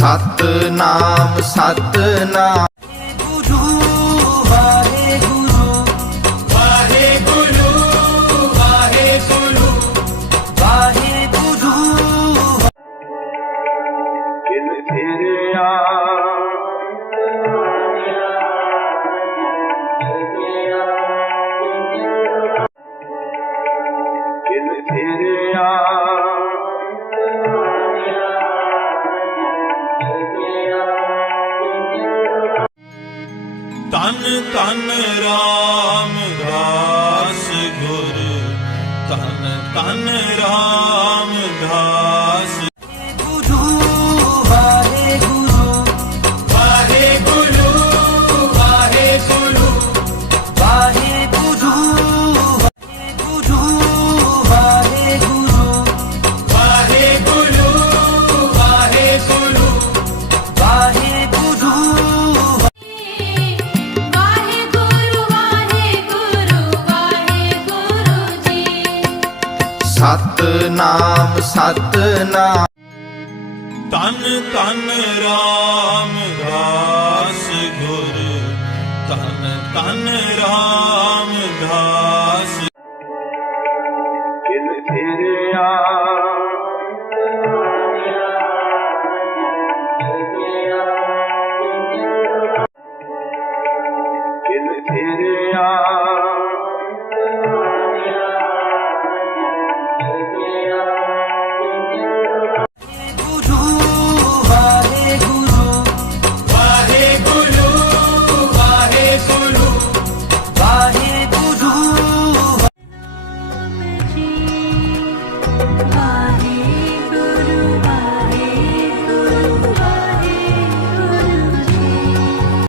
ਸਤਨਾਮ ਸਤਨਾਮ। ਤਨ ਤਨ ਰਾਮਦਾਸ ਗੁਰ ਤਨ ਤਨ ਰਾਮਦਾਸ ਸਤਨਾਮ ਸਤਨਾਮ। ਤਨ ਤਨ ਰਾਮਦਾਸ ਗੁਰ। ਤਨ ਤਨ ਰਾਮਦਾਸ ਕਿਨ ਫਿਰਿਆ ਕਿਨ ਫਿਰਿਆ।